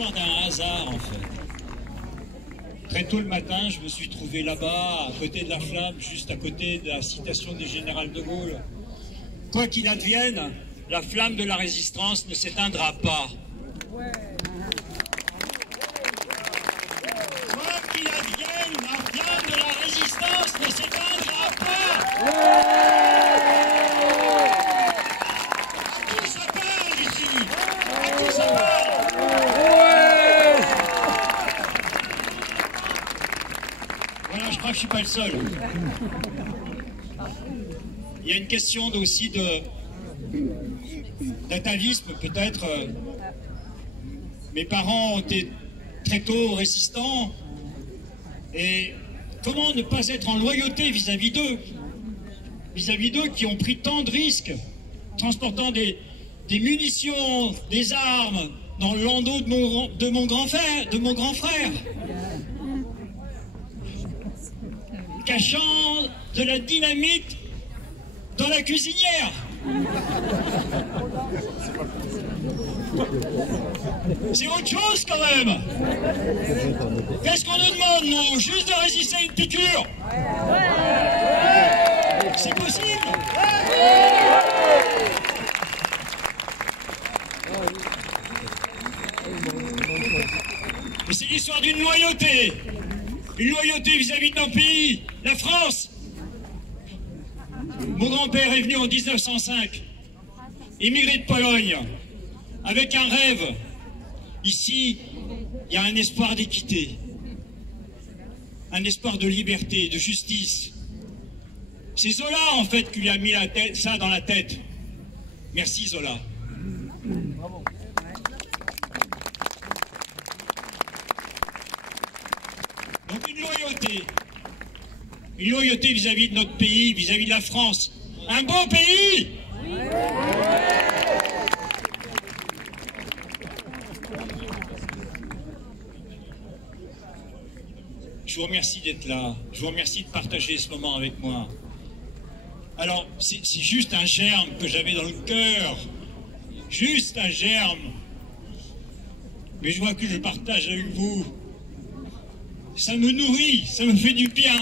l'histoire d'un hasard, en fait. Très tôt le matin, je me suis trouvé là-bas, à côté de la flamme, juste à côté de la citation du général de Gaulle. Quoi qu'il advienne, la flamme de la résistance ne s'éteindra pas. Quoi qu'il advienne, la flamme de la résistance ne s'éteindra pas. À qui ça parle ici? À qui ça parle? Voilà, je crois que je ne suis pas le seul. Il y a une question aussi d'atavisme, peut-être. Mes parents ont été très tôt résistants. Et comment ne pas être en loyauté vis-à-vis d'eux? Vis-à-vis d'eux qui ont pris tant de risques, transportant des munitions, des armes dans le landau de mon grand frère. Cachant de la dynamite dans la cuisinière. C'est autre chose quand même. Qu'est-ce qu'on nous demande, nous? Juste de résister à une piqûre? C'est possible. Mais c'est l'histoire d'une loyauté. Une loyauté vis-à-vis de nos pays, la France. Mon grand-père est venu en 1905, émigré de Pologne, avec un rêve. Ici, il y a un espoir d'équité, un espoir de liberté, de justice. C'est Zola, en fait, qui lui a mis ça dans la tête. Merci, Zola. Donc une loyauté vis-à-vis de notre pays, vis-à-vis de la France. Un beau pays! Je vous remercie d'être là. Je vous remercie de partager ce moment avec moi. Alors, c'est juste un germe que j'avais dans le cœur. Juste un germe. Mais je vois que je partage avec vous. Ça me nourrit, ça me fait du bien.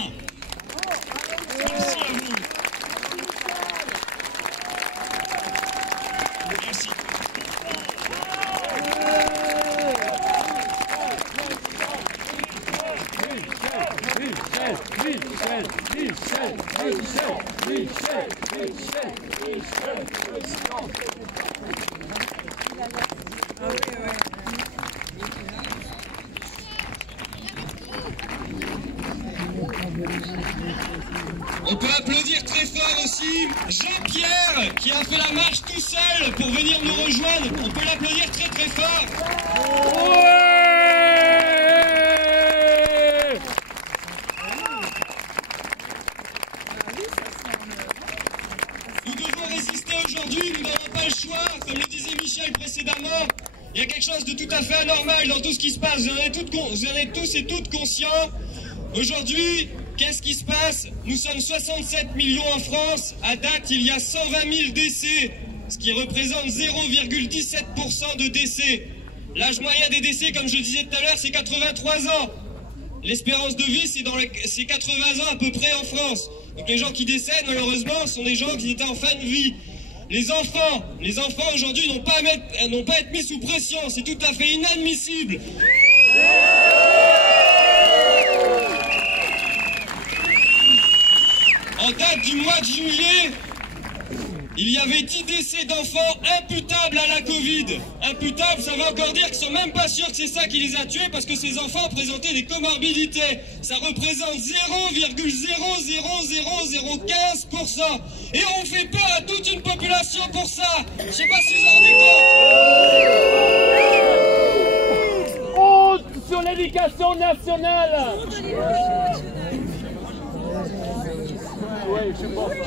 Merci à vous. Merci. On peut applaudir très fort aussi Jean-Pierre qui a fait la marche tout seul pour venir nous rejoindre. On peut l'applaudir très très fort. Nous devons résister aujourd'hui, nous n'avons pas le choix. Comme le disait Michel précédemment, il y a quelque chose de tout à fait anormal dans tout ce qui se passe. Vous en êtes tous et toutes conscients. Aujourd'hui, qu'est-ce qui se passe? Nous sommes 67 millions en France. À date, il y a 120 000 décès, ce qui représente 0,17% de décès. L'âge moyen des décès, comme je le disais tout à l'heure, c'est 83 ans. L'espérance de vie, c'est 80 ans à peu près en France. Donc les gens qui décèdent, malheureusement, sont des gens qui étaient en fin de vie. Les enfants aujourd'hui n'ont pas à être mis sous pression. C'est tout à fait inadmissible. En date du mois de juillet, il y avait 10 décès d'enfants imputables à la Covid. Imputables, ça veut encore dire qu'ils sont même pas sûrs que c'est ça qui les a tués parce que ces enfants présentaient des comorbidités. Ça représente 0,00015%. Et on fait peur à toute une population pour ça. Je sais pas si vous en rendez compte. Honte sur l'éducation nationale. Ouais, je pense. Ouais.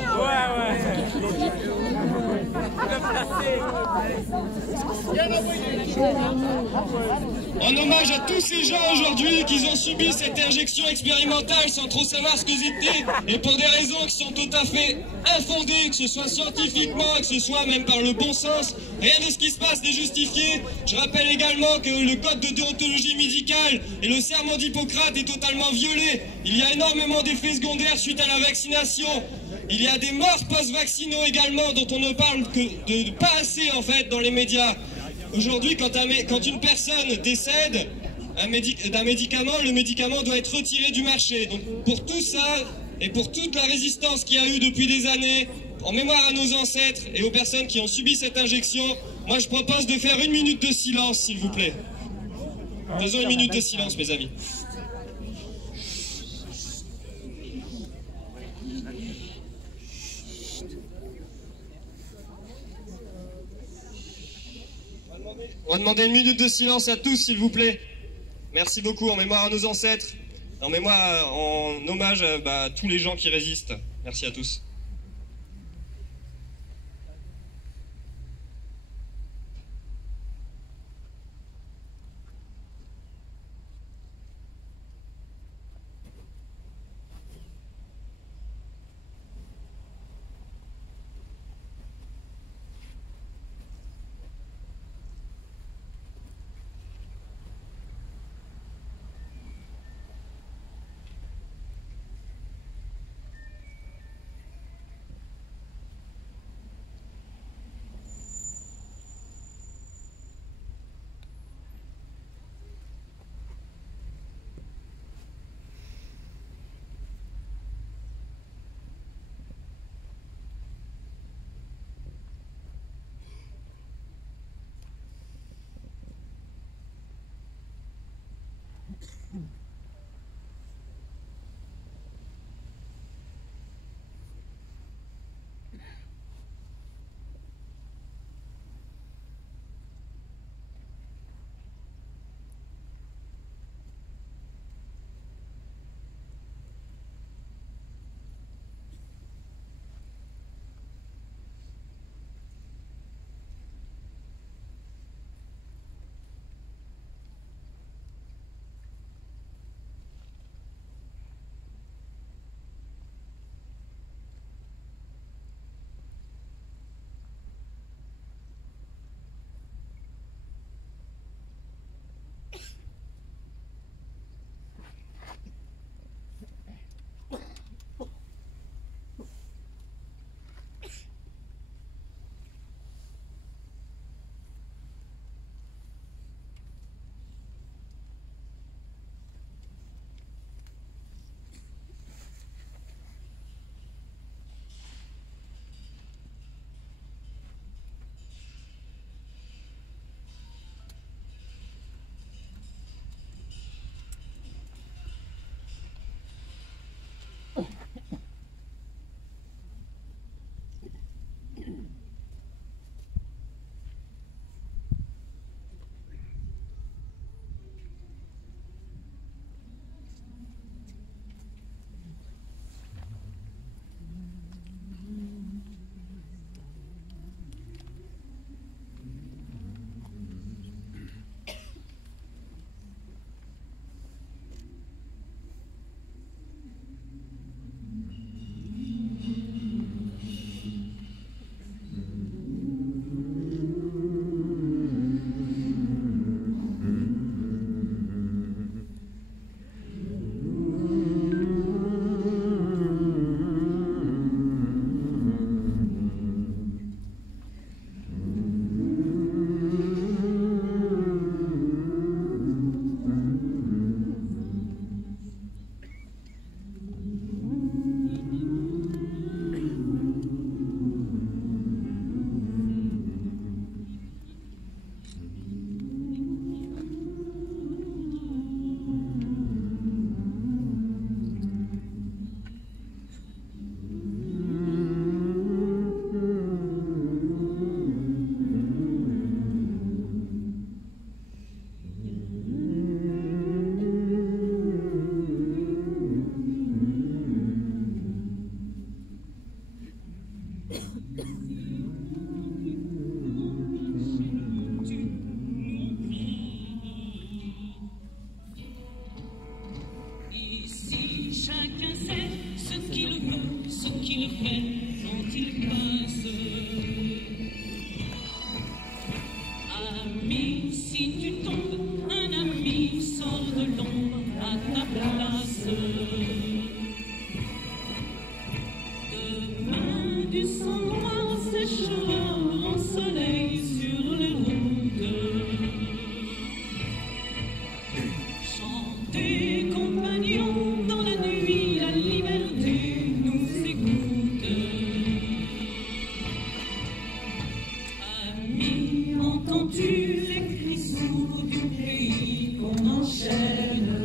en hommage à tous ces gens aujourd'hui qui ont subi cette injection expérimentale sans trop savoir ce que c'était et pour des raisons qui sont tout à fait infondées, que ce soit scientifiquement, que ce soit même par le bon sens. Rien de ce qui se passe n'est justifié. Je rappelle également que le code de déontologie médicale et le serment d'Hippocrate est totalement violé. Il y a énormément d'effets secondaires suite à la vaccination. Il y a des morts post-vaccinaux également dont on ne parle que de pas assez en fait dans les médias. Aujourd'hui, quand une personne décède d'un médicament, le médicament doit être retiré du marché. Donc pour tout ça et pour toute la résistance qu'il y a eu depuis des années, en mémoire à nos ancêtres et aux personnes qui ont subi cette injection, moi je propose de faire 1 minute de silence, s'il vous plaît. Faisons 1 minute de silence, mes amis. On va demander 1 minute de silence à tous, s'il vous plaît. Merci beaucoup, en mémoire à nos ancêtres, en hommage à tous les gens qui résistent. Merci à tous. s'enchaînent.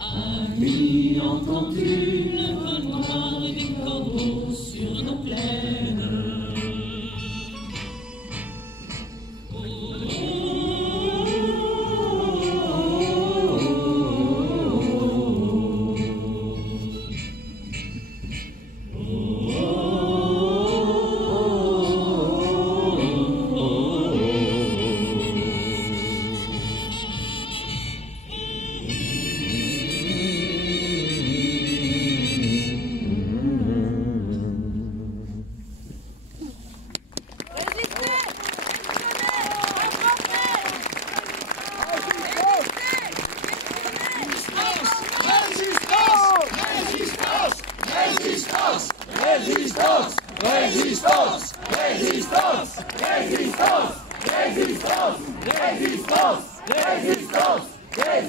Amis, entends-tu le vol noir des corbeaux sur nos plaines? Résistance, résistance, résistance, résistance, résistance, résistance, résistance, résistance,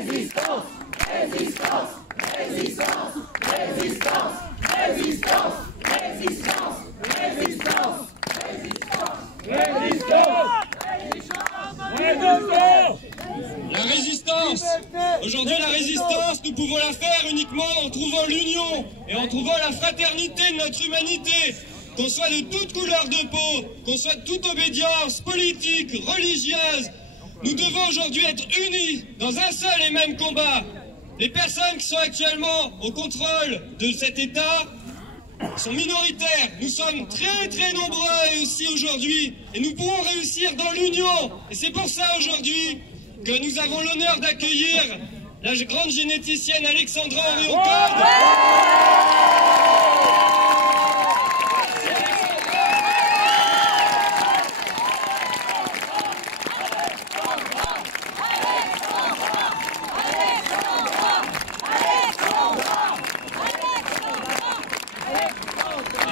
résistance, résistance, résistance, résistance, résistance, résistance, résistance, résistance. La résistance. Aujourd'hui, la résistance, nous pouvons la faire uniquement en trouvant l'union et en trouvant la fraternité de notre humanité. Qu'on soit de toute couleur de peau, qu'on soit de toute obédience politique, religieuse, nous devons aujourd'hui être unis dans un seul et même combat. Les personnes qui sont actuellement au contrôle de cet État sont minoritaires. Nous sommes très très nombreux aussi aujourd'hui et nous pourrons réussir dans l'union. Et c'est pour ça aujourd'hui que nous avons l'honneur d'accueillir la grande généticienne Alexandra Henry-Ocode.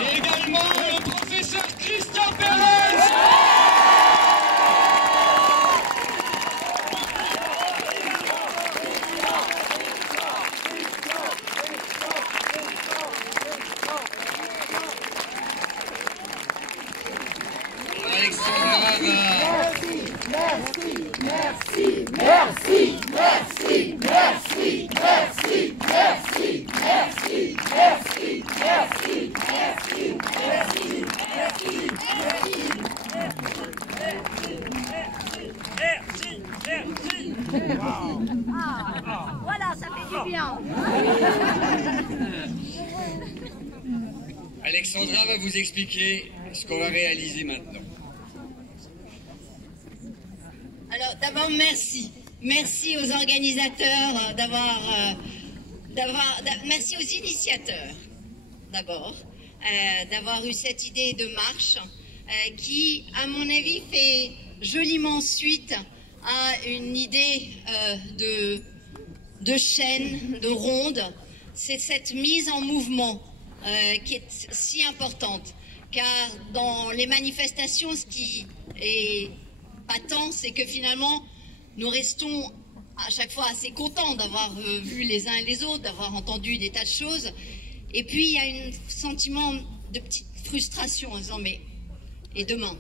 Et également le professeur Christian Pérez. Voilà, ça fait du bien. Alexandra va vous expliquer ce qu'on va réaliser maintenant. Alors d'abord merci. Merci aux organisateurs merci aux initiateurs d'abord d'avoir eu cette idée de marche qui, à mon avis, fait joliment suite à une idée de chaîne, de ronde. C'est cette mise en mouvement qui est si importante, car dans les manifestations, ce qui est patent, c'est que finalement, nous restons à chaque fois assez contents d'avoir vu les uns et les autres, d'avoir entendu des tas de choses. Et puis, il y a un sentiment de petite frustration en disant, mais et demain?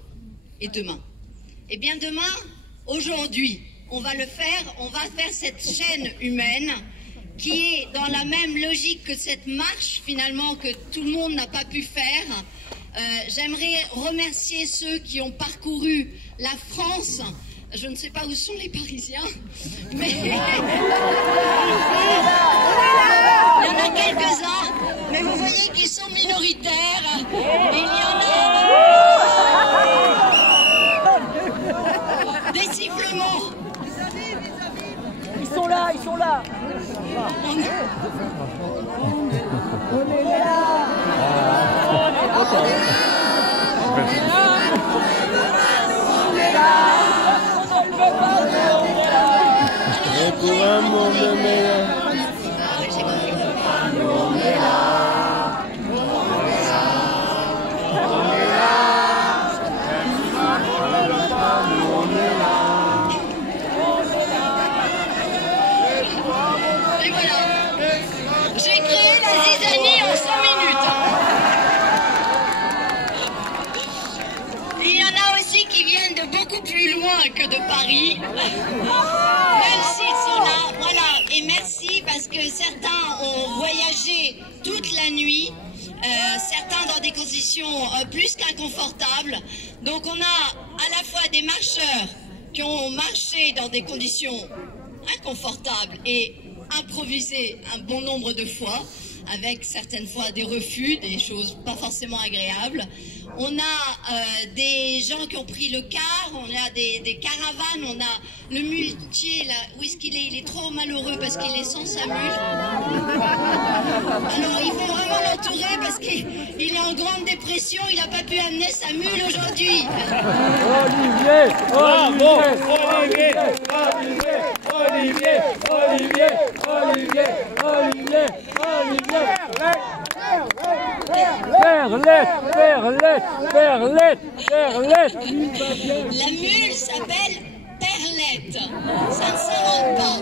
Et demain? Eh bien, demain, aujourd'hui, on va le faire, on va faire cette chaîne humaine qui est dans la même logique que cette marche, finalement, que tout le monde n'a pas pu faire. J'aimerais remercier ceux qui ont parcouru la France. Je ne sais pas où sont les Parisiens, mais il y en a quelques-uns, mais vous voyez qu'ils sont minoritaires. Et il y en a des sifflements. Ils sont là, ils sont là. On est là. Et pour un monde meilleur. Et voilà. J'ai créé la zizanie en 5 minutes. Et il y en a aussi qui viennent de beaucoup plus loin. moins que de Paris. Même s'ils sont là, voilà. Et merci parce que certains ont voyagé toute la nuit. Certains dans des conditions plus qu'inconfortables. Donc on a à la fois des marcheurs qui ont marché dans des conditions inconfortables et improvisé un bon nombre de fois, avec certaines fois des refus, des choses pas forcément agréables. On a des gens qui ont pris le car, on a des caravanes, on a le muletier, là, où est-ce qu'il est? Il est trop malheureux parce qu'il est sans sa mule. Alors il faut vraiment l'entourer parce qu'il est en grande dépression, il n'a pas pu amener sa mule aujourd'hui. Olivier, bravo, Olivier, Olivier, Olivier, Olivier, Olivier, Olivier, Olivier. Perlette. La mule s'appelle Perlette. Ça ne s'invente pas.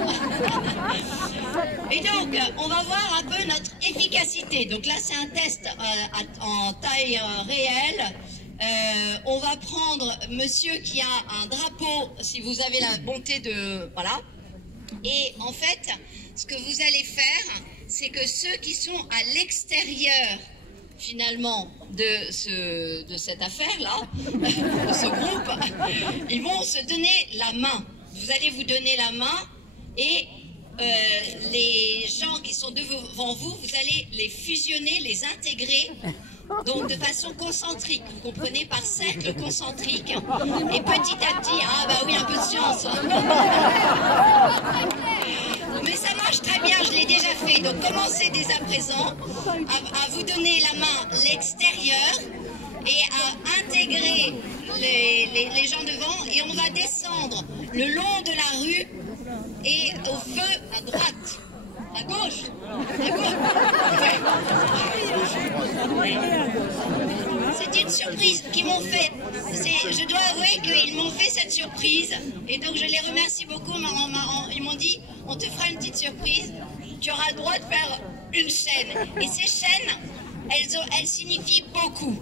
Et donc, on va voir un peu notre efficacité. Donc là, c'est un test en taille réelle. On va prendre monsieur qui a un drapeau, si vous avez la bonté de... Voilà. Et en fait, ce que vous allez faire, c'est que ceux qui sont à l'extérieur, finalement, de cette affaire-là, de ce groupe, ils vont se donner la main. Vous allez vous donner la main et les gens qui sont devant vous, vous allez les fusionner, les intégrer, donc de façon concentrique. Vous comprenez, par cercle concentrique. Et petit à petit, ah bah oui, un peu de science. Mais ça marche très bien, je l'ai déjà fait. Donc commencez dès à présent à vous donner la main l'extérieur et à intégrer les gens devant. Et on va descendre le long de la rue et au feu à droite. À gauche. À gauche. C'est une surprise qu'ils m'ont fait. Je dois avouer qu'ils m'ont fait cette surprise. Et donc je les remercie beaucoup. Ils m'ont dit, on te fera une petite surprise. Tu auras le droit de faire une chaîne. Et ces chaînes, elles signifient beaucoup.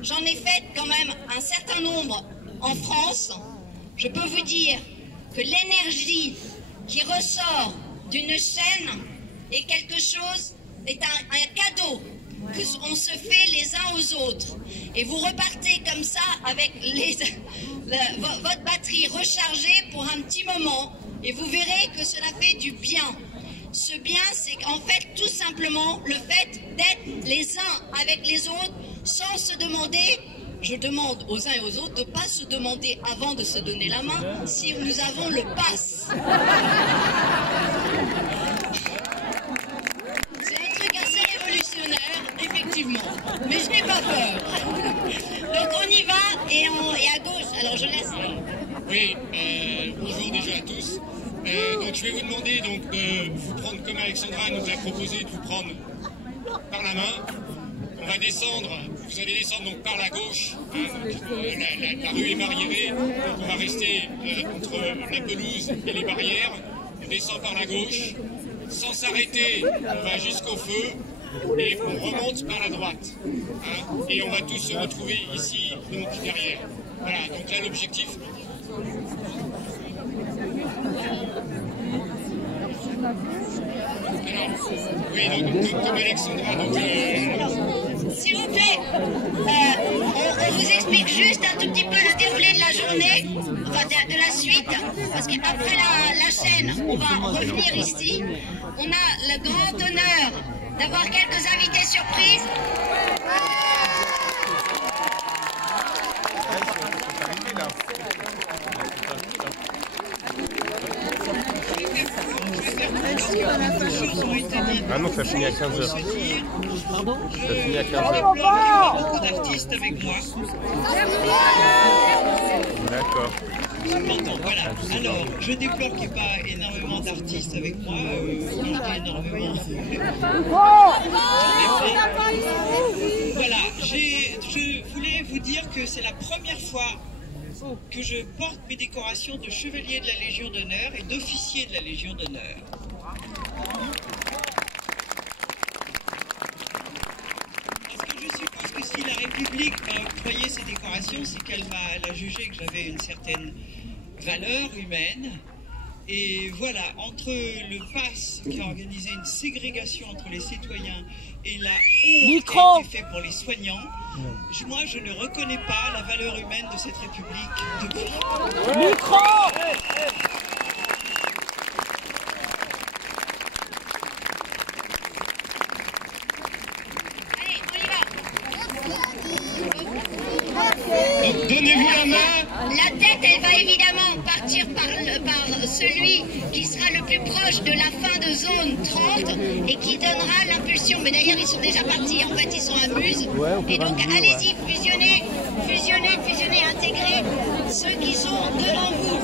J'en ai fait quand même un certain nombre en France. Je peux vous dire que l'énergie qui ressort d'une chaîne est quelque chose, est un cadeau qu'on se fait les uns aux autres. Et vous repartez comme ça avec votre batterie rechargée pour un petit moment et vous verrez que cela fait du bien. Ce bien, c'est en fait tout simplement le fait d'être les uns avec les autres sans se demander. Je demande aux uns et aux autres de ne pas se demander avant de se donner la main si nous avons le pass. C'est un truc assez révolutionnaire, effectivement. Mais je n'ai pas peur. Donc on y va et à gauche. Alors je laisse. Oui, bonjour déjà à tous. Donc je vais vous demander donc, de vous prendre comme Alexandra nous a proposé de vous prendre par la main. On va descendre, vous allez descendre donc par la gauche, hein, donc, la rue est barriérée, donc on va rester entre la pelouse et les barrières, on descend par la gauche, sans s'arrêter, on va jusqu'au feu, et on remonte par la droite, hein, et on va tous se retrouver ici, donc derrière. Voilà, donc là l'objectif... Alors, oui, donc comme Alexandra, donc... S'il vous plaît, on vous explique juste un tout petit peu le déroulé de la journée, enfin de la suite, parce qu'après la chaîne, on va revenir ici. On a le grand honneur d'avoir quelques invités surprises. Ah non, ça finit à 15h. Pardon? Ça finit à 15h. Il y a beaucoup d'artistes avec moi. D'accord. Voilà. Alors, je déplore qu'il n'y ait pas énormément d'artistes avec moi. Quand je dis énormément. Voilà. Je voulais vous dire que c'est la première fois que je porte mes décorations de chevalier de la Légion d'honneur et d'officier de la Légion d'honneur. Parce que je suppose que si la République m'a octroyé ces décorations, c'est qu'elle a jugé que j'avais une certaine valeurs humaines. Et voilà, entre le PASS qui a organisé une ségrégation entre les citoyens et la honte qui a été faite pour les soignants, moi je ne reconnais pas la valeur humaine de cette République depuis. Micro. Allez, on y va. Donc donnez-vous la main. La tête, elle va évidemment partir par celui qui sera le plus proche de la fin de zone 30 et qui donnera l'impulsion. Mais d'ailleurs, ils sont déjà partis, en fait, ils sont à Muse. Et donc, allez-y, fusionnez, intégrez ceux qui sont devant vous.